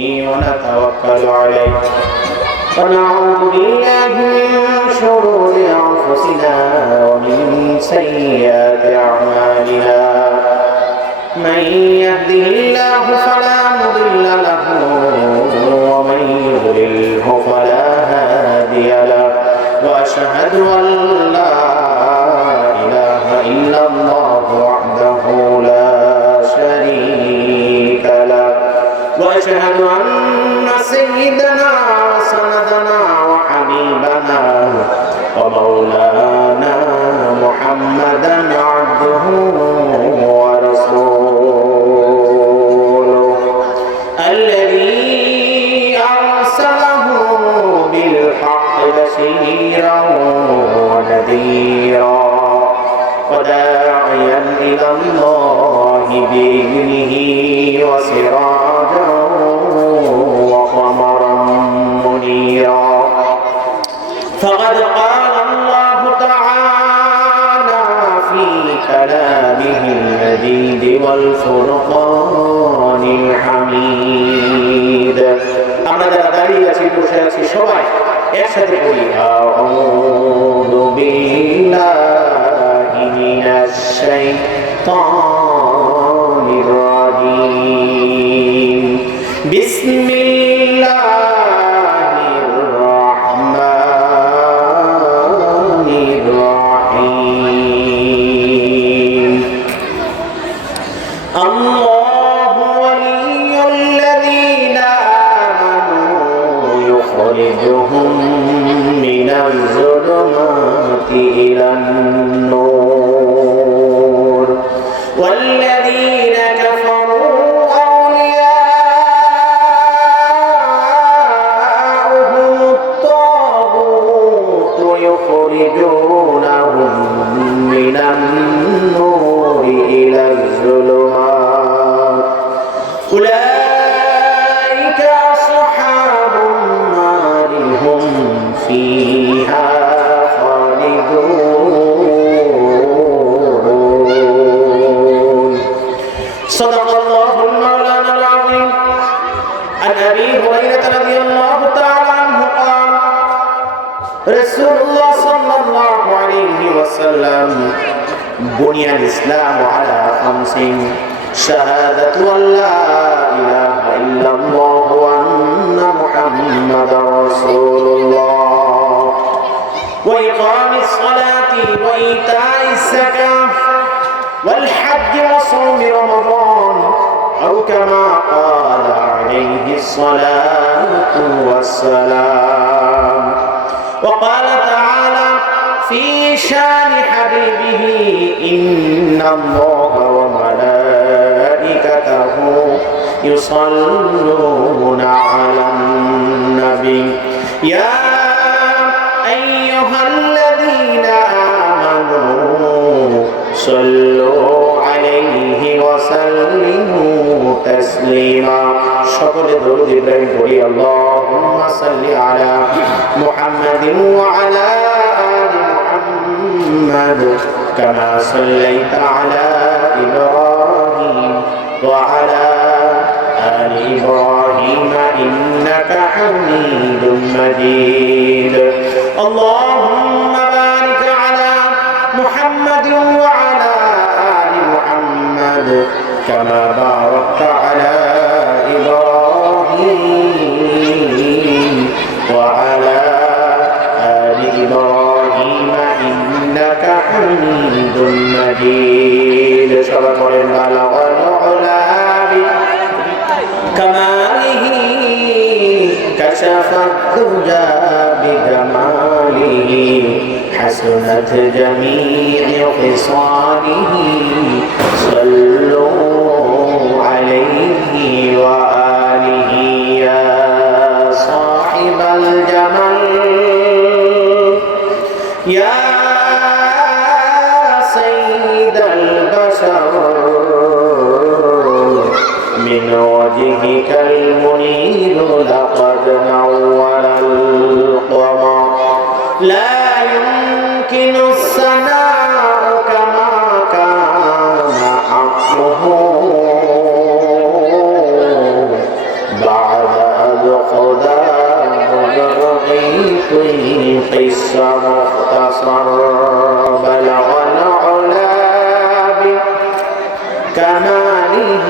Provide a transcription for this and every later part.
ونتوكل عليه ونعوذ بالله من شرور أنفسنا ومن سيئات أعمالنا من يهده الله فلا مضل له ومن يضلله فلا هادي له وأشهد أن لا إله إلا الله وحده لا شريك له وأشهد أن سيدنا وسندنا وحبيبنا ومولانا محمدا عبده ورسوله الذي أرسله بالحق بشيرا ونذيرا وداعيا إلى الله بإذنه وسراجا وقمرا منيرا فقد قال الله تعالى في كلامه المجيد والفرقان الحميد আমরা যারা দাঁড়িয়ে আছি বসে আছি সবাই একসাথে বলি আউযু বিল্লাহি মিনাশ শাইতানির রাজীম বিসমিল্লাহির রাহমানির রাহিম আল্লাহু ওয়ালিয়ুল্লাযীনা আমানু يخرجهم من الظلمات إلى النور والذين كفروا أولياؤهم الطاغوت يخرجونهم من النور إلى الظلمات أولئك أصحاب النار هم فيها خالدون صدق الله المولانا العظيم عن أبي هريرة رضي الله تعالى عنه قال رسول الله صلى الله عليه وسلم بني الإسلام على خمس شهادة أن لا إله إلا الله وأن محمدا رسول الله وإقام الصلاة وإيتاء الزكاة والحج وصوم رمضان أو كما قال عليه الصلاة والسلام وقال تعالى في شان حبيبه إن الله وملائكته يصلون على النبي يا أيها الذين آمنوا صلوا عليه وسلموا تسليما شكر درود إبراهيم قولي اللهم صل على محمد وعلى آل محمد كما صليت على إبراهيم وعلى آل إبراهيم إنك حميد مجيد اللهم بارك على محمد وعلى آل محمد كما باركت على إبراهيم وعلى آل إبراهيم إنك حميد مجيد شرف بلغ العلا بكماله كشف الدجى بجماله حسنت جميع خصاله صلوا عليه وآله يا صاحب الجمال يا سيد البشر من وجهك المنير لقد نور القمر لا يمكن الثناء كما كان حقه بعد خذا رأيت القصة مختصر بلغ العلا بكماله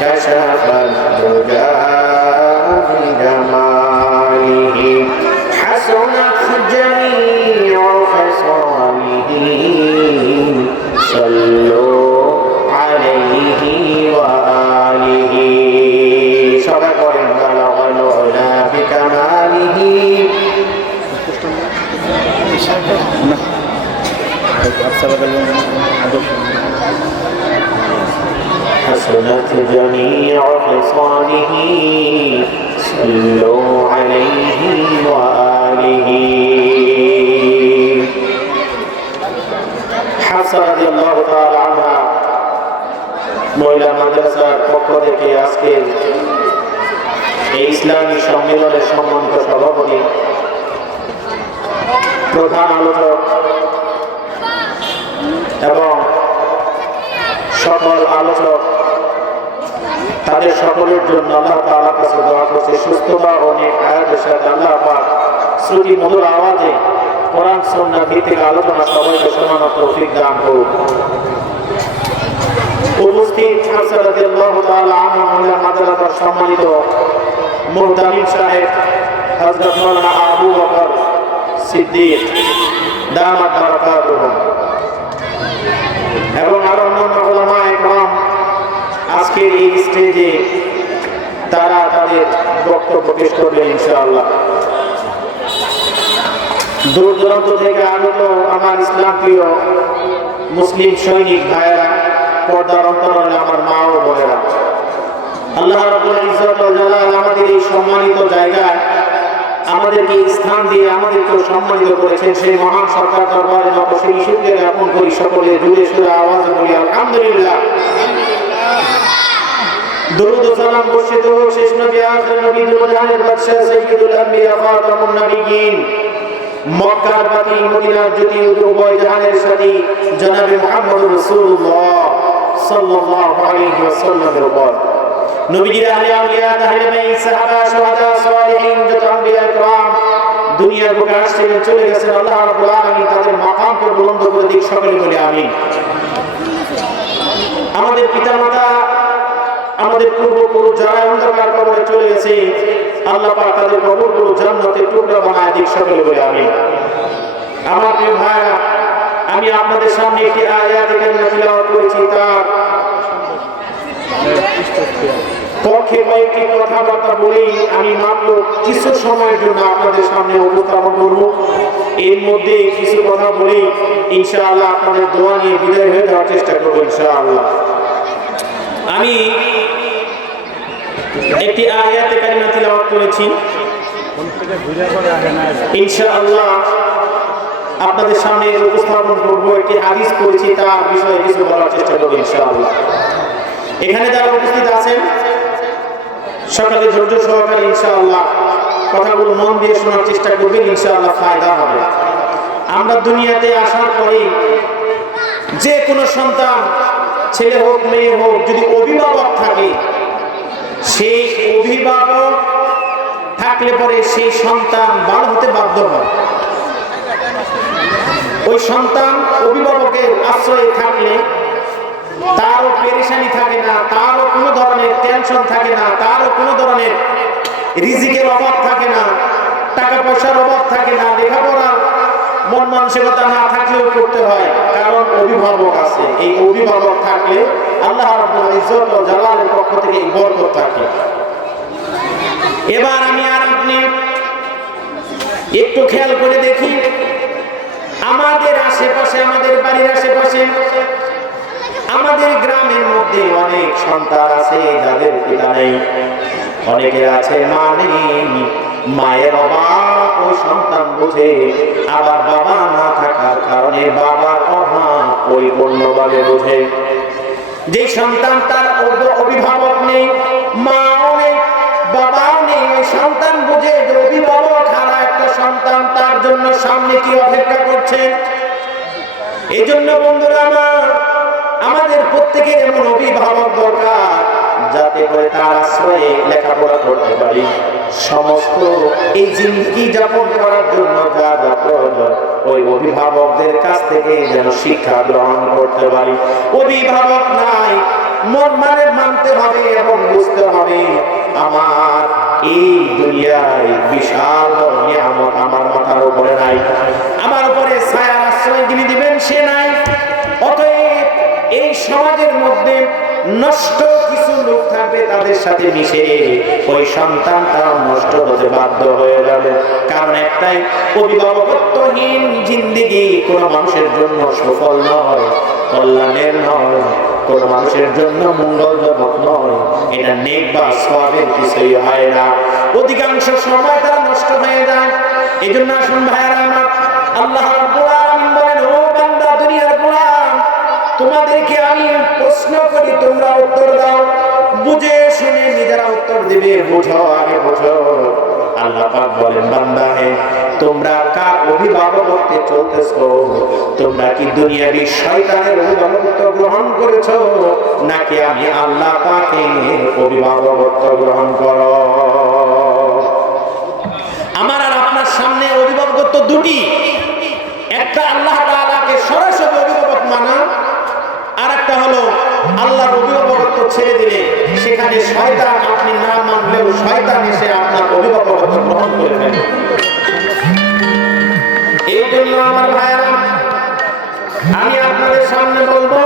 كشف الدجى بجماله حسنت جميع خصاله صلوا عليه وآله صدق بلغ العلا بكماله حسنت جميع خصاله صلوا عليه وآله হাফসা রাদিয়াল্লাহু তাআলা আনহা মহিলা মাদ্রাসার পক্ষ থেকে আজকে এই ইসলামী সম্মেলনের সম্মানিত সভাপতি প্রধান আলোচক এবং সকল আলোচক তাদের সকলের জন্য আল্লাহ তাআলার কাছে দোয়া করছি সুস্থতা ও নেক হায়াতের সাথে আল্লাহ পাক শ্রুতি মধুর আওয়াজে কোরআন সুন্নাহ ভিত্তিক আলোচনা সবাইকে শোনানোর তৌফিক দান করুন। উপস্থিত হাফসা রাদিয়াল্লাহু তাআলা আনহা মহিলা মাদ্রাসার সম্মানিত মুহতামিম সাহেব হযরত মাওলানা আবু বকর সিদ্দিক দামাত বারাকাতুহু এবং আরো অন্যান্য উলামায়ে কেরাম আজকে এই স্টেজে তারা তাদের বক্তব্য পেশ করবেন ইনশাআল্লাহ। দূর দূরান্ত থেকে আগত আমার ইসলাম প্রিয় মুসলিম সৈনিক ভাইয়েরা, পর্দার অন্তরালে আমার মা ও বোনেরা, আল্লাহ রাব্বুল ইজ্জত ওয়াল জালাল আমাদের এই সম্মানিত জায়গায় আমাদেরকে স্থান দিয়ে আমাদেরকে সম্মানিত করেছেন। সেই মহান সরকার দরবারে নত সেই শুকরিয়া জ্ঞাপন করি। সকলে জুড়ে সুরে আওয়াজে বলি আলহামদুলিল্লাহ। দরুদ ও সালাম বর্ষিত হোক শেষ নবী আখির নবী দুনিয়ার বাদশা সাইয়্যিদুল আম্বিয়া খাতামুন নবিয়্যিন মক্কার বাতি মদিনার জ্যোতি উভয় জাহানের সাথী জনাবে মুহাম্মদুর রাসূলুল্লাহ সাল্লাল্লাহু আলাইহি ওয়াসাল্লামের উপর নবীজির আহলে আউলিয়া তাহলে বাইত সাহাবা শুহাদা সালিহিন যত আম্বিয়া کرام দুনিয়ার বুকে আসছিলেন চলে গেছেন। আল্লাহ রাব্বুল আলামিন তাদের মাকামকে বুলন্দ করে দিক। সকলে বলি আমিন। আমাদের পিতামাতা আমাদের পূর্বপুরুষ যারা অন্ধকার কবরে চলে গেছে আল্লাহ পাক তাদের কবরগুলো জান্নাতের টুকরা বানায় দিক। সকলে বলে আমিন। আমার প্রিয় ভাইরা, আমি আপনাদের সামনে একটি আয়াত কারিমা তিলাওয়াত করেছি, তার পক্ষে কয়েকটি কথাবার্তা বলেই আমি মাত্র কিছু সময়ের জন্য আপনাদের সামনে উপস্থাপন করব। এর মধ্যে কিছু কথা বলেই ইনশাআল্লাহ আপনাদের দোয়া নিয়ে বিদায় হয়ে যাওয়ার চেষ্টা করবো ইনশাআল্লাহ। আমি একটি আয়াত কারিমা তিলাওয়াত করেছি, ইনশাআল্লাহ আপনাদের সামনে উপস্থাপন করব। একটি হাদিস পড়েছি, তার বিষয়ে কিছু বলার চেষ্টা করব ইনশাআল্লাহ। এখানে যারা উপস্থিত আছেন সকালে ধৈর্য সহকারে ইনশাআল্লাহ কথাগুলো মন দিয়ে শোনার চেষ্টা করবেন, ইনশাআল্লাহ ফায়দা হবে। আমরা দুনিয়াতে আসার পরে যে কোনো সন্তান, ছেলে হোক মেয়ে হোক, যদি অভিভাবক থাকে, সেই অভিভাবক থাকলে পরে সেই সন্তান বড় হতে বাধ্য হয়। ওই সন্তান অভিভাবকের আশ্রয়ে থাকলে তারও পেরেশানি থাকে না, তারও কোনো ধরনের টেনশন থাকে না, তারও কোনো ধরনের রিজিকের অভাব থাকে না, টাকা পয়সার অভাব থাকে না, লেখাপড়ার মন মানসিকতা না থাকলেও করতে হয়, কারণ অভিভাবক আছে। এই অভিভাবক থাকলে আল্লাহ রাব্বুল ইজ্জত ওয়াল জালালের পক্ষ থেকে বরকত থাকে। এবার আমি আর আপনি একটু খেয়াল করে দেখি, আমাদের আশেপাশে, আমাদের বাড়ির আশেপাশে, আমাদের গ্রামের মধ্যে অনেক সন্তান আছে যাদের পিতা নেই, অনেকের আছে মা নেই, মায়ের অভাব ওই সন্তান বোঝে, আবার বাবা না থাকার কারণে বাবার অভাব ওই অন্যভাবে বোঝে। যে সন্তান তার অভিভাবক নেই, মাও নেই, বাবাও নেই, ওই সন্তান বোঝে যে অভিভাবক হারা একটা সন্তান তার জন্য সামনে কি অপেক্ষা করছে। এই জন্য বন্ধুরা আমার, আমাদের প্রত্যেকের এমন অভিভাবক দরকার যাতে করে তার আশ্রয়ে লেখাপড়া করতে পারি, সমস্ত এই জিন্দেগি যাপন করার জন্য যা যা প্রয়োজন ওই অভিভাবকদের কাছ থেকে যেন শিক্ষা গ্রহণ করতে পারি। অভিভাবক নাই মানে মানতে হবে এবং বুঝতে হবে আমার এই দুনিয়ায় বিশাল নিয়ামত আমার মাথার উপরে নাই, আমার উপরে ছায়ার আশ্রয় যিনি দিবেন সে নাই। অতএব এই সমাজের মধ্যে নষ্ট কিছু লোক থাকবে, তাদের সাথে মিশে ওই সন্তানটা নষ্ট হতে বাধ্য হয়ে যাবে। কারণ একটাই, অভিভাবকত্বহীন জিন্দেগি কোন মানুষের জন্য সফল নয়, কল্যাণের নয়, কোন মানুষের জন্য মঙ্গলজনক নয়। এটা নেক বা সওয়াবের কিছুই হয় না, অধিকাংশ সময় তারা নষ্ট হয়ে যায়। এই জন্য আসুন ভাইয়েরা আমার, আল্লাহ রাব্বুল আলামিন বলেন, ও বান্দা, দুনিয়ার গোলাম, তোমাদেরকে আমি প্রশ্ন করি, তোমরা উত্তর দাও। বুঝে শুনে নিজেরা উত্তর দিবে, বুঝো, আগে বুঝো। আল্লাহ পাক বলেন, বান্দা হে, তোমরা কার অভিভাবকত্বে চলতেছো? তোমরা কি দুনিয়াবী শয়তানের অভিভাবকত্ব গ্রহণ করেছো, নাকি আমি আল্লাহ পাকের অভিভাবকত্ব গ্রহণ করো? আমার আর আপনার সামনে অভিভাবকত্ব দুটি, একটা আল্লাহ তাআলাকে সরাসরি অভিভাবক মানা, আর একটা হলো আল্লাহর অভিভাবকত্ব ছেড়ে দিলে সেখানে শয়তান, আপনি না মানলেও শয়তান এসে আপনার অভিভাবকত্ব গ্রহণ করে ফেলে। এই জন্য আমার ভাইয়েরা, আমি আপনাদের সামনে বলবো,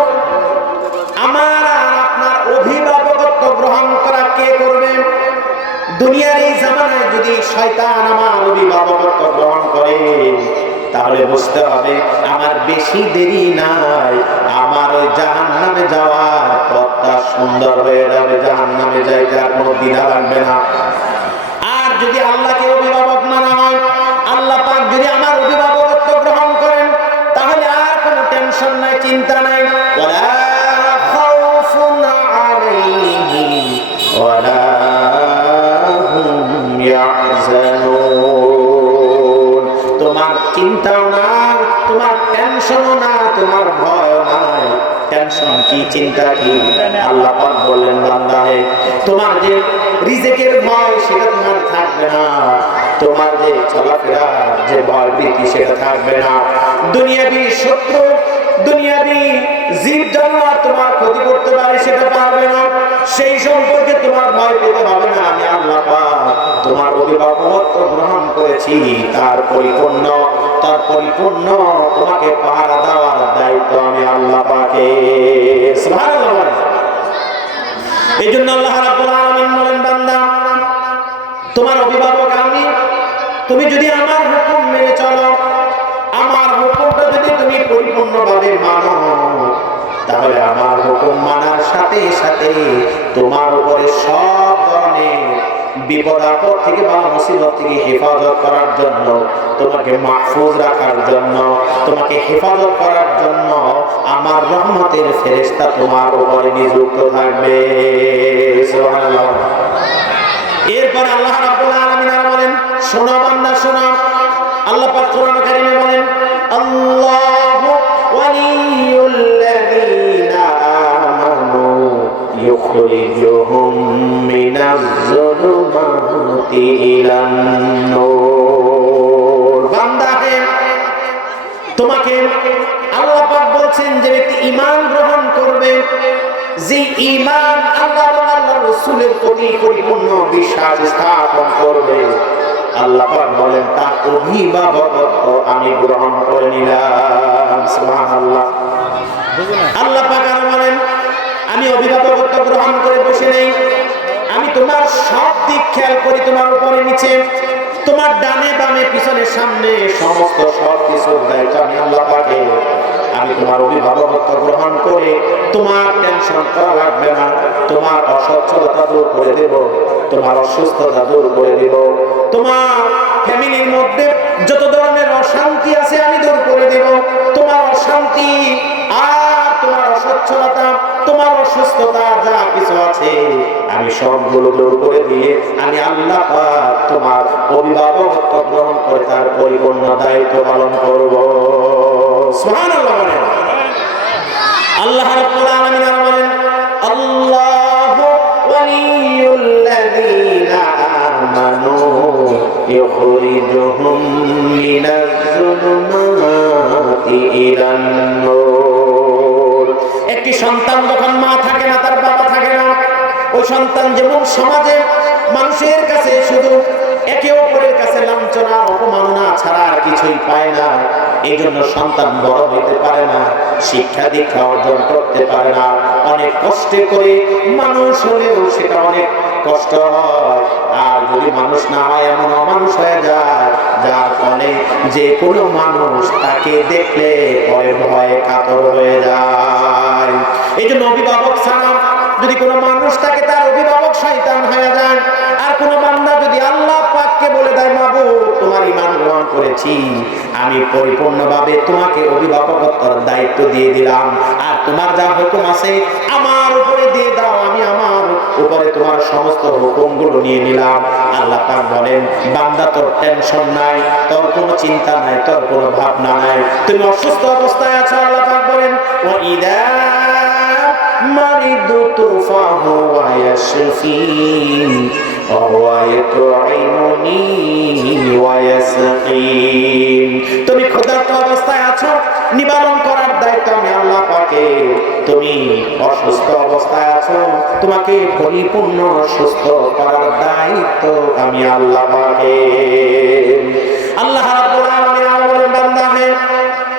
আমার আর আপনার অভিভাবকত্ব গ্রহণ করা কে করবে? দুনিয়ার এই জামানায় যদি শয়তান আমার অভিভাবকত্ব গ্রহণ করে, তাহলে বুঝতে হবে আমার বেশি দেরি নাই, আমার ওই জাহান্নামে যাওয়ার পথটা সুন্দর হয়ে যাবে, জাহান্নামে যাইতে আর কোনো দ্বিধা লাগবে না। আর যদি আল্লাহকে অভিভাবক মানা হয়, আল্লাহ পাক যদি আমার অভিভাবকত্ব গ্রহণ করেন, তাহলে আর কোনো টেনশন নাই, চিন্তা নাই। ওয়ালা খাউফুন আলাইহিম ওয়ালা হুম ইয়াহজানুন। তোমার চিন্তাও নাই, তোমার টেনশনও না, তোমার ভয় নাই। টেনশন কি, চিন্তা কি? আল্লাহ পাক বললেন, বান্দা হে, তোমার যে রিজিকের ভয় সেটা তোমার থাকবে না, তোমার যে চলাফেরার যে ভয় ভীতি সেটা থাকবে না। দুনিয়াবী শত্রু, দুনিয়াবী জীব জানোয়ার তোমার ক্ষতি করতে পারে, সেটা পারবে না, সেই সম্পর্কে তোমার ভয় পেতে হবে না। আমি আল্লাহ পাক তোমার অভিভাবকত্ব গ্রহণ করেছি, তার পরিপূর্ণ তোমাকে পাহারা দেওয়ার দায়িত্ব আমি আল্লাহ পাকের। সুবহানাল্লাহ। এই জন্য আল্লাহ রাব্বুল আলামিন বলেন, বান্দা, তোমার অভিভাবক আমি, তুমি যদি আমার হুকুম মেনে চলো, আমার হুকুমটা যদি তুমি পরিপূর্ণভাবে মানো, তাহলে আমার হুকুম মানার সাথে সাথে তোমার উপরে সব ধরনের বিপদ আপদ থেকে বা মুসিবত থেকে হেফাজত করার জন্য, তোমাকে মাহফুজ রাখার জন্য, তোমাকে হেফাজত করার জন্য আমার রহমতের ফেরেশতা তোমার উপরে নিযুক্ত থাকবে। সুবহানাল্লাহ। এরপর আল্লাহ রাব্বুল আলামিন বলেন, শোনো বান্দা শোনো, আল্লাহ পাক কোরআন কারীমে বলেন, আল্লাহু ওয়ালিয়ুল্লাযীনা আমানু ইউখরিজুহুম মিনাজ-যুলুমাতি ইলান-নূর। বান্দা হে, তোমাকে আল্লাহ পাক বলছেন, যে ব্যক্তি ঈমান গ্রহণ করবে, যে ঈমান আল্লাহ এবং আল্লাহর রাসূলের প্রতি পরিপূর্ণ বিশ্বাস স্থাপন করবে, আল্লাহ পাক বলেন তার অভিভাবকত্ব আমি গ্রহণ করে নিলাম। সুবহানাল্লাহ। আল্লাহ পাক আরো বলেন, আমি অভিভাবকত্ব গ্রহণ করে বসে নেই, আমি তোমার সব দিক খেয়াল করি, তোমার উপরে নিচে, তোমার ডানে বামে পিছনে সামনে সমস্ত সব কিছুর দায়িত্ব আমি আল্লাহ পাকের। আমি তোমার অভিভাবকত্ব গ্রহণ করে তোমার টেনশন করা লাগবে না, তোমার অসচ্ছলতা দূর করে দেব, তোমার অসুস্থতা দূর করে দেব, তোমার ফ্যামিলির মধ্যে যত ধরনের অশান্তি আছে আমি দূর করে দেব, তোমার অশান্তি আর তোমার অসচ্ছলতা, তোমার অসুস্থতা যা কিছু আছে আমি সবগুলো দূর করে দিয়ে আমি আল্লাহ পাক তোমার অভিভাবকত্ব গ্রহণ করে তার পরিপূর্ণ দায়িত্ব পালন করব। সুবহানাল্লাহ। আল্লাহ রাব্বুল আলামিন বলেন, আল্লাহু ওয়ালিয়ুল্লাযীনা আমানু يخرجهم من الظلمات إلى النور। একটি সন্তান যখন মা থাকে না, তার বাবা থাকে না, ওই সন্তান যেমন সমাজে মানুষের কাছে শুধু একে অপরের কাছে লাঞ্ছনা অপমাননা ছাড়া আর কিছুই পায় না, এই জন্য সন্তান বড় হইতে পারে না, শিক্ষা দীক্ষা অর্জন করতে পারে না, অনেক কষ্টে করে মানুষ হলেও সেটা অনেক কষ্ট হয়। আর যদি মানুষ না হয় এমন অমানুষ হয়ে যায়, যার ফলে যে কোনো মানুষ তাকে দেখলে পরে ভয়ে কাতর হয়ে যায়। এই জন্য অভিভাবক ছাড়া যদি কোনো মানুষ থাকে, তার অভিভাবক শয়তান হয়ে যায়। আর কোনো বান্দা যদি আল্লাহ পাককে বলে দেয়, মাবুদ তোমার ঈমান গ্রহণ করেছি, আমি পরিপূর্ণভাবে তোমাকে অভিভাবকত্বের দায়িত্ব দিয়ে দিলাম, আর তোমার যা হুকুম আছে আমার উপরে দিয়ে দাও, আমি আমার উপরে তোমার সমস্ত হুকুমগুলো নিয়ে নিলাম। আল্লাহ পাক বলেন, বান্দা তোর টেনশন নাই, তোর কোনো চিন্তা নাই, তোর কোনো ভাবনা নাই, তুমি অসুস্থ অবস্থায় আছো। আল্লাহ পাক বলেন, ওয়া ইদা মারিদতু ফাহুয়া ইয়াশফিন ওয়া হুয়া ইউতঈমুনি ওয়া ইয়াসকিন। তুমি ক্ষুধার্ত অবস্থায় আছো, নিবারণ করার দায়িত্ব আমি আল্লাহ পাকের। তুমি অসুস্থ অবস্থায় আছো, তোমাকে পরিপূর্ণ সুস্থ করার দায়িত্ব আমি আল্লাহ পাকের। আল্লাহ রাব্বুল আলামিন বলেন, বান্দা হে,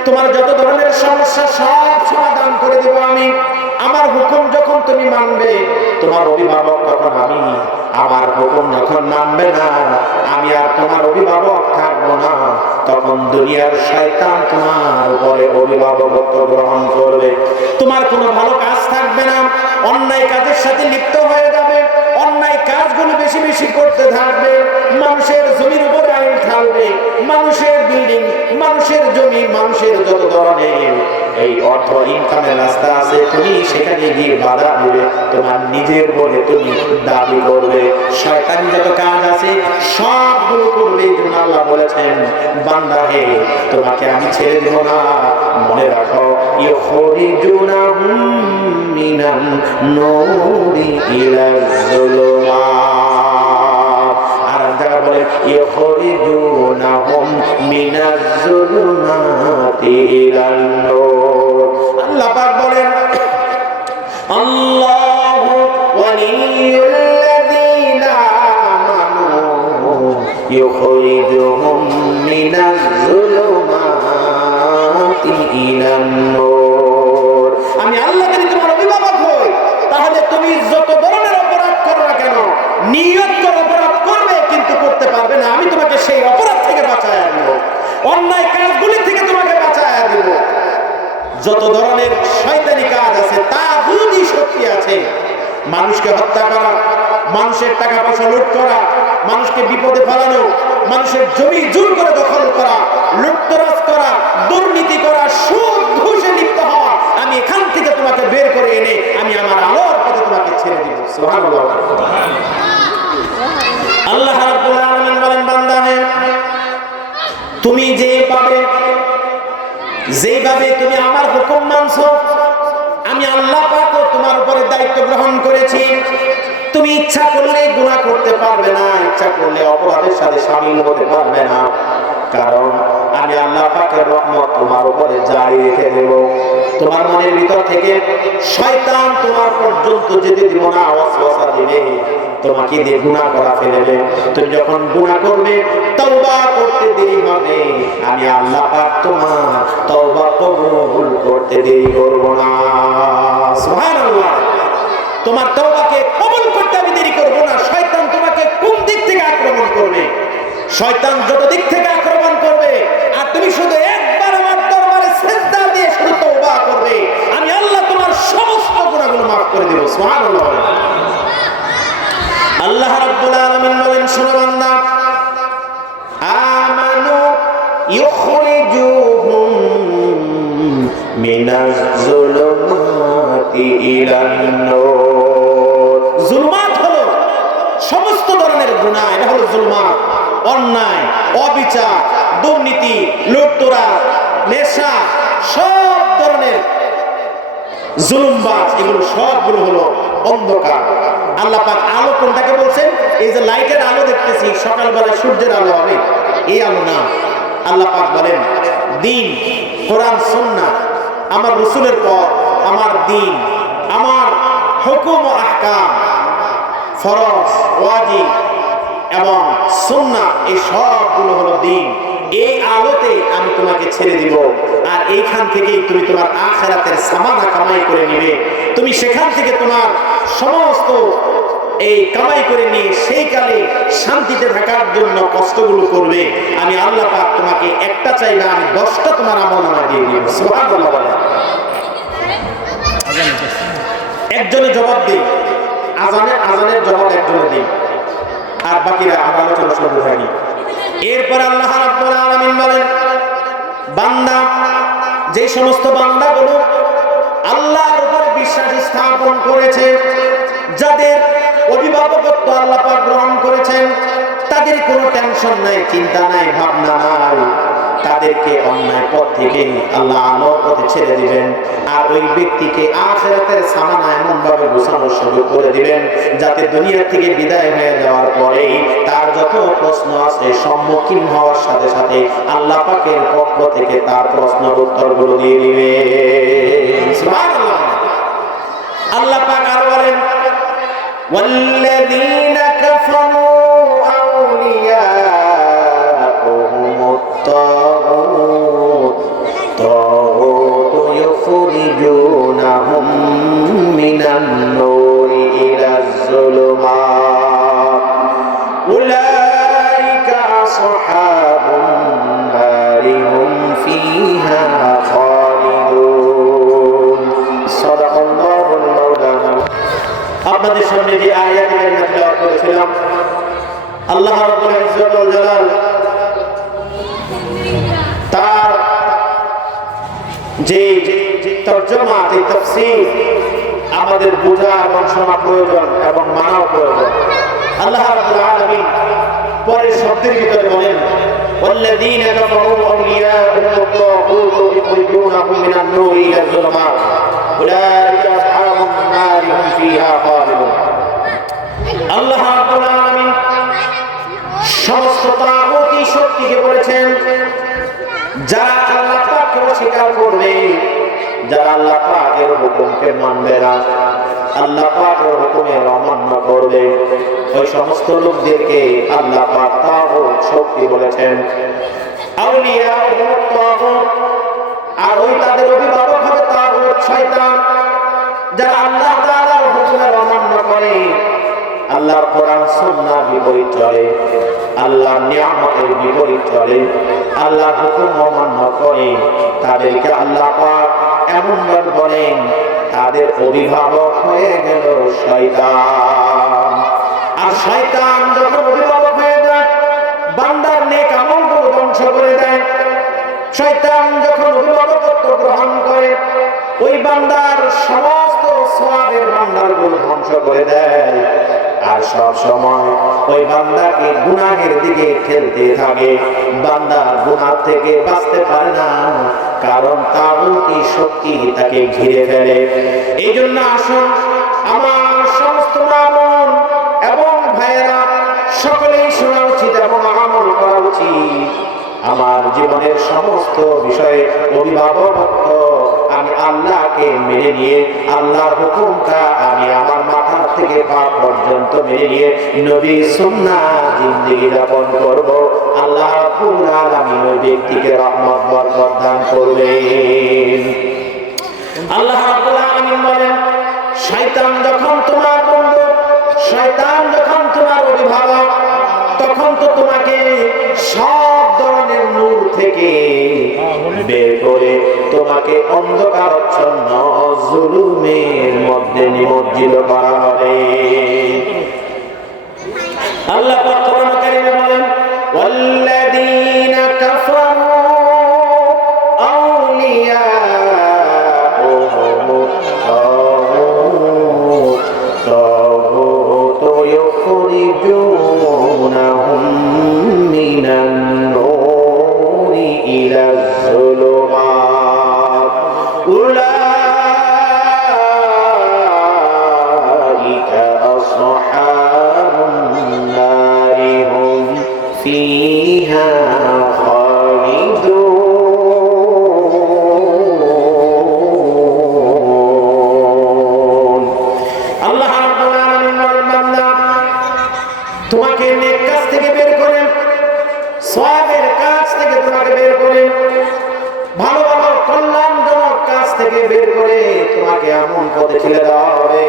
তোমার যত ধরনের সমস্যা সব সমাধান করে দেব আমি। আমার হুকুম যখন তুমি মানবে, তোমার অভিভাবক তখন আমি। আমার হুকুম যখন মানবে না, আমি আর তোমার অভিভাবক থাকবো না, তখন দুনিয়ার শয়তান তোমার উপরে অভিভাবকত্ব গ্রহণ করবে। তোমার কোনো ভালো কাজ থাকবে না, অন্যায় কাজের সাথে লিপ্ত হয়ে যাবে, অন্যায় কাজগুলো বেশি বেশি করতে থাকবে, মানুষের জমির উপরে আইন ঢালবে, মানুষের বিল্ডিং, মানুষের জমি, মানুষের যত ধরনের এই অর্থ ইনকামের রাস্তা আছে, তুমি সেখানে গিয়ে বাধা দিবে, তোমার নিজের বলে তুমি দাবি করবে। শয়তানি যত কাজ আছে সবগুলো করবে। এই জন্য আল্লাহ বলেছেন, বান্দা হে, তোমাকে আমি ছেড়ে দেব না। মনে রাখো, ইউখরিজুনাহুম মিনান নূরি ইলাজ যুলুমাত। আর যারা বলে ইউখরিজুনাহুম মিনাজ যুলুমাতি ইলান নূর। আল্লাহ পাক বলেন, আল্লাহু ওয়ালিয়ুল লাযীনা আমানু ইউখরিজুহুম মিনাজ যুলুমাতি ইলান নূর। আমি আল্লাহ যদি তোমার অভিভাবক হই, তাহলে তুমি যত ধরনের অপরাধ করো না কেন, নিয়ত করে অপরাধ করবে কিন্তু করতে পারবে না, আমি তোমাকে সেই অপরাধ থেকে বাঁচায়া দিব, অন্যায় কাজগুলি থেকে তোমাকে বাঁচায়া দিব। যত ধরনের শয়তানি কাজ আছে, তাগুতি শক্তি আছে, মানুষকে হত্যা করা, মানুষের টাকা পয়সা লুট করা, মানুষকে বিপদে ফেলানো, মানুষের জমি জোর করে দখল করা, লুটতরাজ করা, দুর্নীতি করা, সুদ ঘুষে লিপ্ত হওয়া, আমি এখান থেকে তোমাকে বের করে এনে আমি আমার আলোর পথে তোমাকে ছেড়ে দিব। সুবহানাল্লাহ। আল্লাহ রাব্বুল আলামিন বলেন, বান্দা হে, তুমি যেভাবে তুমি আমার হুকুম মানছো, আমি আল্লাহ পাক তোমার উপরে দায়িত্ব গ্রহণ করেছি। তুমি ইচ্ছা করলে গুনাহ করতে পারবে না, ইচ্ছা করলে অপরাধের সাথে শামিল হতে পারবে না, কারণ আমি আল্লাহ পাকের রহমত তোমার উপরে জারি রেখে দেব। তোমার মনের ভিতর থেকে শয়তান তোমার পর্যন্ত যেতে দিব না, ওয়াসওয়াসা দিবে, তোমাকে দিয়ে গুনাহ করা ফেলবে। তুমি যখন গুনাহ করবে, তওবা করতে দেরি হবে, আমি আল্লাহ পাক তোমার তওবা কবুল করতে দেরি করব না। সুবহানাল্লাহ। তোমার তওবাকে কবুল করতে আমি দেরি করব না। শয়তান তোমাকে কোন দিক থেকে আক্রমণ করবে, শয়তান যত দিক থেকে আক্রমণ করবে, আর তুমি শুধু একবার আমার দরবারে সিজদা দিয়ে শুধু তওবা করবে, আমি আল্লাহ তোমার সমস্ত গুনাহগুলো মাফ করে দেব। সুবহানাল্লাহ। আল্লাহ রাব্বুল আলামিন বলেন, শোনো বান্দা, আমানু ইউখরিজুহুম মিনাজ যুলুমাতি ইলান নূর। যুলমাত হলো সমস্ত ধরনের গুনাহ, এটা হলো যুলমাত। অন্যায়, অবিচার, দুর্নীতি, লুটতরাজ, নেশা, সব ধরনের জুলুমবাজ, এগুলো সবগুলো হলো অন্ধকার। আল্লাহ পাক আলো কোনটাকে বলছেন? এই যে লাইটের আলো দেখতেছি, সকালবেলা সূর্যের আলো হবে, এই আলো না। আল্লাহ পাক বলেন দ্বীন, কোরআন সুন্নাহ, আমার রাসূলের পর আমার দ্বীন, আমার হুকুম ও আহকাম, ফরজ ওয়াজিব এবং সুন্নাহ, এই সবগুলো হলো দ্বীন। এই আলোতে আমি তোমাকে ছেড়ে দিব, আর এইখান থেকেই তুমি তোমার আখিরাতের সামানা কামাই করে নিবে। তুমি সেখান থেকে তোমার সমস্ত এই কামাই করে নিয়ে সেই কালে শান্তিতে থাকার জন্য কষ্টগুলো করবে। আমি আল্লাহ পাক তোমাকে একটা চাইলে আমি 10টা তোমার আমলনামা দিয়ে দিব। সুবহানাল্লাহ বলেন। একজনে জবাব দিন, আজানের জবাব একজনে দিন, আর বাকিরা আলোচনা শুনতে থাকি। এরপর আল্লাহ রাব্বুল আলামিন বলেন বান্দা, যে সমস্ত বান্দাগুলো আল্লাহর উপর বিশ্বাস স্থাপন করেছে, যাদের অভিভাবকত্ব আল্লাহ পাক গ্রহণ করেছেন, তাদের কোনো টেনশন নাই, চিন্তা নাই, ভাবনা নাই, তাদেরকে অন্যায় পথ থেকে আল্লাহ আলোর পথে ছেড়ে দিবেন। আর ওই ব্যক্তিকে আখিরাতের সামানা এমন ভাবে গোছানো শুরু করে দিবেন যাতে দুনিয়া থেকে বিদায় হয়ে যাওয়ার পরে তার যত প্রশ্ন আছে সম্মুখীন হওয়ার সাথে সাথে আল্লাহ পাকের পক্ষ থেকে তার প্রশ্নের উত্তরগুলো দিয়ে দিবে। সুবহানাল্লাহ। আল্লাহ পাক আর বলেন ওয়াল্লাযীনা কাফারু আউলিয়াউহুমুত তাগুত ইউখরিজুনাহুম মিনান নূরি ইলাজ যুলুমাত উলাইকা আসহাবুন নারি হুম ফিহা খালিদুন। সাদাকাল্লাহুল মাওলানা। আপনাদের সামনে যে আয়াতের তেলাওয়াত করেছিলাম, আল্লাহ রাব্বুল ইজ্জত ওয়াল জালাল তার যে তরজমা, যে তাফসীর আমাদের বোঝা এবং শোনা প্রয়োজন এবং মানা প্রয়োজন। আল্লাহ রাব্বুল আলামিন পরের শব্দের ভিতরে বলেন ওয়াল্লাযীনা কাফারু আউলিয়াউহুমুত তাগুত ইউখরিজুনাহুম মিনান নূরি ইলাজ যুলুমাত উলাইকা আসহাবুন নারি হুম ফিহা খালিদুন। আল্লাহ রাব্বুল আলামিন সমস্ত তাগুতি শক্তিকে বলেছেন যারা আল্লাহ পাককে অস্বীকার করবে, যারা আল্লাহ পাকের হুকুমকে মানবে না, আল্লাহ পাকের হুকুমের অমান্য করবে, ওই সমস্ত লোকদেরকে আল্লাহ পাক তাগুত শক্তি বলেছেন। আউলিয়া তাগুত, আর ওই তাদের অভিভাবক হবে তাগুত, শয়তান। যারা আল্লাহ তাআলার হুকুমের অমান্য করে, আল্লাহর কোরআন সুন্নাহর বিপরীত চলে, আল্লাহর নিয়ামতের বিপরীত চলে, আল্লাহর হুকুম অমান্য করে, তাদেরকে আল্লাহ পাক এমন ভাবে বলেন তাদের অভিভাবক হয়ে গেল শয়তান। আর শয়তান যখন অভিভাবক হয়ে যায়, বান্দার নেক আমলগুলো ধ্বংস করে দেয়। শয়তান যখন অভিভাবকত্ব গ্রহণ করে, ওই বান্দার সমস্ত সওয়াবের ভান্ডারগুলো ধ্বংস করে দেয়। আর সব সময় ওই বান্দাকে গুনাহের দিকে ঠেলতে থাকে। বান্দা গুনাহ থেকে বাঁচতে পারে না, কারণ তাগুতি শক্তি তাকে ঘিরে ফেলে। এই জন্য আসুন আমার সমস্ত মা-বোন এবং ভাইয়েরা, সকলেই শোনা উচিত এবং আমল করা উচিত। আমার জীবনের সমস্ত বিষয়ে অভিভাবকত্ব আমি আল্লাহকে মেনে নিয়ে, আল্লাহর হুকুমটা আমি আমার মাথা থেকে পা পর্যন্ত মেনে নিয়ে নবীর সুন্নাহ জিন্দেগি যাপন করব। আল্লাহ রাব্বুল আলামিন ওই ব্যক্তিকে রহমত বরকত দান করবেন। আল্লাহ রাব্বুল আলামিন বলেন শয়তান যখন তোমার বন্ধু, শয়তান যখন তোমার অভিভাবক, তখন তো তোমাকে সব ধরনের নূর থেকে বের করে তোমাকে অন্ধকারাচ্ছন্ন জুলুমের মধ্যে নিমজ্জিত করা হবে। আল্লাহ পাক কোরআন কারীমে বলেন ওয়াল্লাযীনা কাফারু আউলিয়াউহুমুত তাগুত ইউখরিজুনাহুম মিনান নূরি ইলাজ যুলুমাত উলাইকা আসহাবুন নারি হুম فيها خالدون আল্লাহ রাব্বুল আলামিন বলেন বান্দা তোমাকে নেক কাজ থেকে বের করে সওয়াবের কাজ থেকে তোমাকে বের করে ভালো ভালো কল্যাণজনক কাজ থেকে বের করে তোমাকে এমন পথে ঠেলে দেওয়া হবে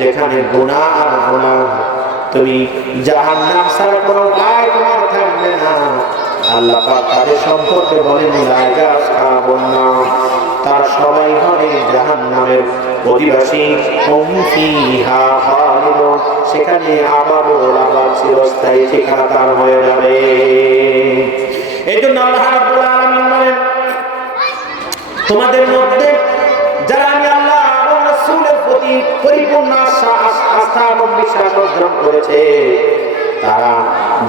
যেখানে গুনাহ আর গুনাহ তুমি জাহান্নাম ছাড়া কোনো উপায় তোমার থাকবে না। আল্লাহ পাক তাদের সম্পর্কে বলেন উলাইকা আসহাবুন নার, তারা সবাই হবে জাহান্নামের অধিবাসী। হুম ফিহা খালিদুন, সেখানে আবারও চিরস্থায়ী ঠিকানা তার হয়ে যাবে। এই জন্য আল্লাহ রাব্বুল আলামিন বলেন তোমাদের মধ্যে যারা আমি আল্লাহ এবং রাসূলের প্রতি পরিপূর্ণ আস্থা এবং বিশ্বাস অর্জন করেছে, তারা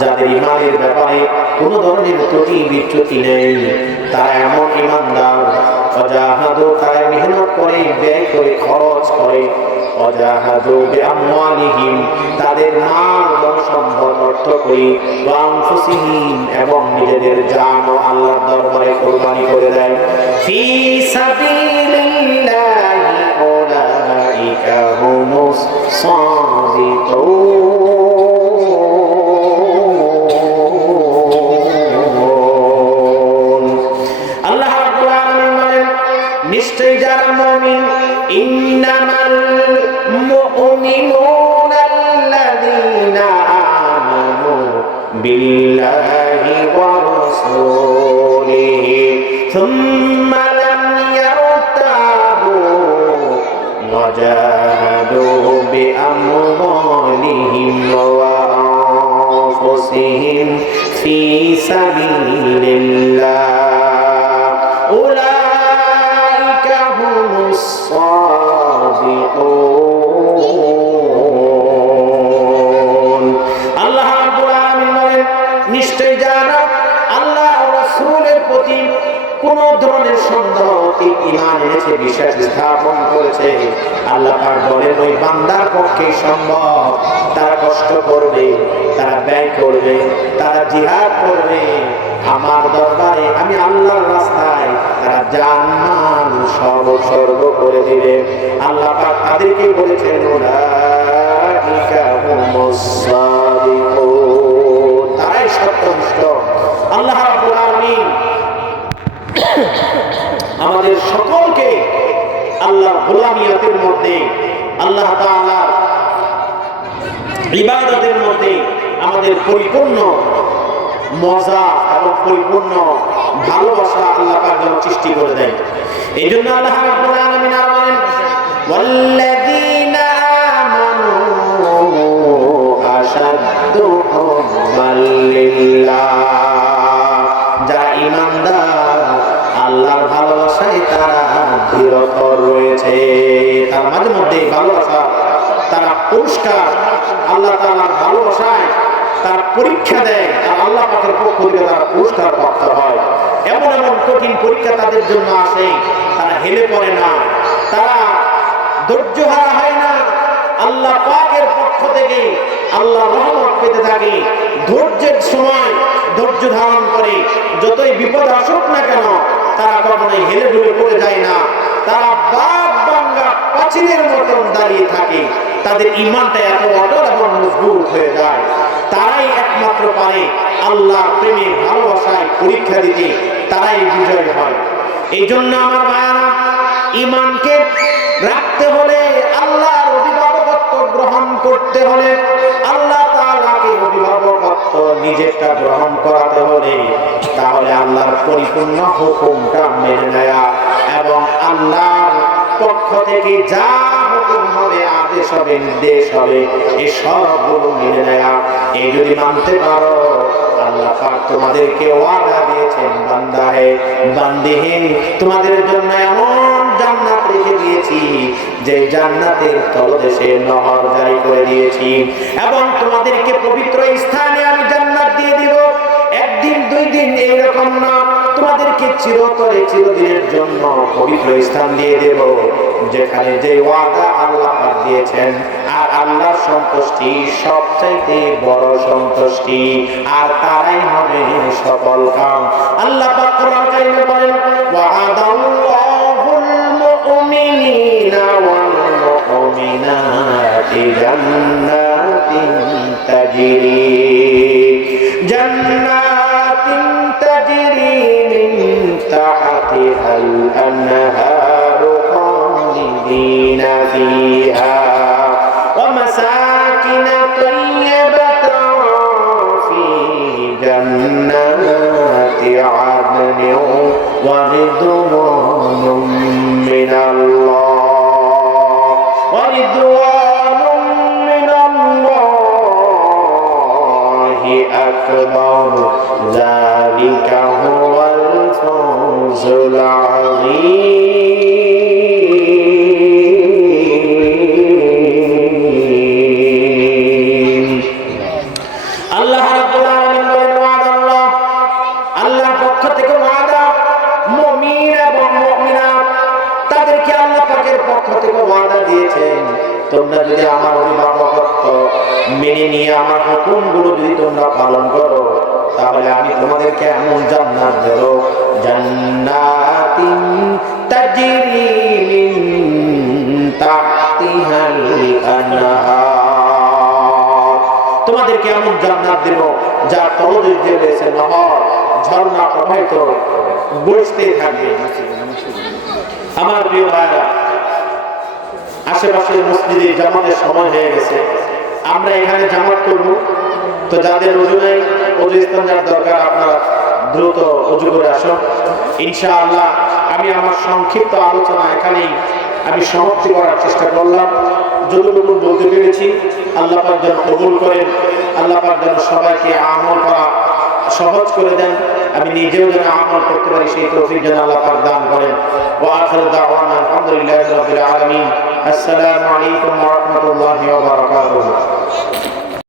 যাদের ঈমানের ব্যাপারে কোন ধরনের ত্রুটি বিচ্যুতি নেই, তারা এমন ঈমানদার ওয়াজাহাদু, তারা মেহনত করে ব্যয় করে খরচ করে, ওয়াজাহাদু বিআমওয়ালিহিম, তাদের মাল ধন সম্পদ অর্থ করে, ওয়া আনফুসিহিম, এবং নিজেদের জান ও আল্লাহর দরবারে কুরবানি করে দেয়। ফি সাবিলিল্লাহি উলাইকা হুমুস সাদিকুন। আল্লাহ রাব্বুল আলামিন বলেন নিশ্চয়ই যারা মুমিন, ইন্নামাল মুমিনুনা আল্লাযীনা আমানু বিল্লাহি ওয়া রাসূলিহি সুম্মা লাম ইয়ারতাবু ওয়া জাহাদু বিআমওয়ালিহিম ওয়া আনফুসিহিম ফি সাবিলিল্লাহ উলাইকা হুমুস সাদিকুন। আল্লাহ রাব্বুল আলামিন বলেন নিশ্চয় যারা আল্লাহ ও রাসূলের প্রতি কোন ধরনের সন্দেহ ঈমান এনেছে, বিশ্বাস স্থাপন করেছে, আল্লাহ পাক বলেন ওই বান্দার পক্ষে সম্ভব তারা কষ্ট করবে, তারা ব্যয় করবে, তারা জিহাদ করবে আমার দরবারে, আমি আল্লাহর রাস্তায় তারা জান মাল সর্ব করে দিবে। আল্লাহ পাক তাদেরকে বলেছেন উলাইকা হুমুস সাদিকুন, তারাই সত্যনিষ্ঠ। আল্লাহ রাব্বুল আলামিন আমাদের সকলকে আল্লাহর গোলামিয়তের মধ্যে, আল্লাহ তাআলার ইবাদতের মধ্যে আমাদের পরিপূর্ণ মজা এবং পরিপূর্ণ ভালোবাসা আল্লাহ পাক যেন সৃষ্টি করে দেয়। এই জন্য আল্লাহ রাব্বুল আলামিন বলেন ওয়াল্লাযীনা আমানু আশাদ্দু হুব্বাল লিল্লাহ, যারা ঈমানদার আল্লাহর ভালোবাসায় তারা দৃঢ়তর রয়েছে। তার মাঝে মধ্যে ভালোবাসা, তারা পুরস্কার আল্লাহ তাআলার ভালোবাসায় তার পরীক্ষা দেয়, আর আল্লাহ পাকের পক্ষ থেকে তারা পুরস্কার প্রাপ্ত হয়। এমন এমন কঠিন পরীক্ষা তাদের জন্য আসে, তারা হেলে পড়ে না, তারা ধৈর্য হারা হয় না, আল্লাহ পাকের পক্ষ থেকে আল্লাহ রহমত পেতে থাকে। ধৈর্যের সময় ধৈর্য ধারণ করে, যতই বিপদ আসুক না কেন তারা কখনোই হেলে দুলে পড়ে যায় না, তারা বাদ ভাঙা প্রাচীরের মতন দাঁড়িয়ে থাকে। তাদের ঈমানটা এত অটল এবং মজবুত হয়ে যায়, তারাই একমাত্র পারে আল্লাহর প্রেমে ভালোবাসায় পরীক্ষা দিতে, তারাই বিজয় হয়। এই জন্য আমার ভাইয়েরা, ঈমানকে রাখতে হলে, আল্লাহর অভিভাবকত্ব গ্রহণ করতে হলে, আল্লাহ তাআলাকে অভিভাবকত্ব নিজেরটা গ্রহণ করাতে হলে, তাহলে আল্লাহর পরিপূর্ণ হুকুমটা মেনে নেয়া এবং আল্লাহর পক্ষ থেকে যা হুকুম হবে, আদেশ হবে, নির্দেশ হবে, এই সবগুলো মেনে নেয়া। এই যদি মানতে পারো, আল্লাহ পাক তোমাদেরকে ওয়াদা দিয়েছেন বান্দা হে বান্দি হে, তোমাদের জন্য এমন জান্নাত রেখে দিয়েছি যে জান্নাতের তলদেশে নহর জারি করে দিয়েছি, এবং তোমাদেরকে পবিত্র স্থানে আমি জান্নাত দিয়ে দিব। একদিন দুই দিন এইরকম না, তোমাদেরকে চিরতরে চিরদিনের জন্য পবিত্র স্থান দিয়ে দেব, যেখানে যে ওয়াদা আল্লাহ পাক দিয়েছেন। আর আল্লাহর সন্তুষ্টি সবচাইতে বড় সন্তুষ্টি, আর তারাই হবে সফল কাম। আল্লাহ পাক কোরআন কারিমে বলেন, ওয়া'আদাল্লাহুল মুমিনিনা ওয়াল মুমিনাতি জান্নাতিন তাজরি মিন তাহতিহাল আনহারু খালিদিনা ফিহা ওয়া মাসাকিনা তাইয়্যিবাতান ফি জান্নাতি আদনিন ওয়া রিদওয়ানুম মিনাল্লাহ ওয়া রিদওয়ানুম মিনাল্লাহি আকবার যালিকা হুয়াল ফাওজুল আযীম। আল্লাহ রাব্বুল আলামিন বলেন, ওয়াদাল্লাহ, আল্লাহর পক্ষ থেকে ওয়াদা, মুমিন এবং মুমিনাত তাদেরকে আল্লাহ পাকের পক্ষ থেকে ওয়াদা দিয়েছেন, তোমরা যদি আমার অভিভাবকত্ব মেনে নিয়ে আমার হুকুমগুলো যদি তোমরা পালন করো, তাহলে আমি তোমাদেরকে এমন জান্নাত দেব, জান্নাতিন তাজরি মিন তাহতিহাল আনহার, তোমাদেরকে এমন জান্নাত দেব যার তলদেশ দিয়ে রয়েছে নহর, ঝর্ণা প্রবাহিত বসতেই থাকবে। আমার প্রিয় ভাইরা, আশেপাশের মসজিদে জামাতের সময় হয়ে গেছে, আমরা এখানে জামাত করব। তো যাদের ওযু নাই, ওযু ইস্তেঞ্জার দরকার, আপনারা দ্রুত ওযু করে আসুন। ইনশাআল্লাহ আমি আমার সংক্ষিপ্ত আলোচনা এখানেই আমি সমাপ্তি করার চেষ্টা করলাম। যতটুকু বলতে পেরেছি আল্লাহ পাক যেন কবুল করেন, আল্লাহ পাক যেন সবাইকে আমল করা সহজ করে দেন, আমি নিজেও যেন আমল করতে পারি সেই তৌফিক যেন আল্লাহ পাক দান করেন। ওয়া আখিরু দাওয়ানা আলহামদুলিল্লাহি রাব্বিল আলামিন। আসসালামু আলাইকুম ওয়া রাহমাতুল্লাহি ওয়া বারাকাতুহু।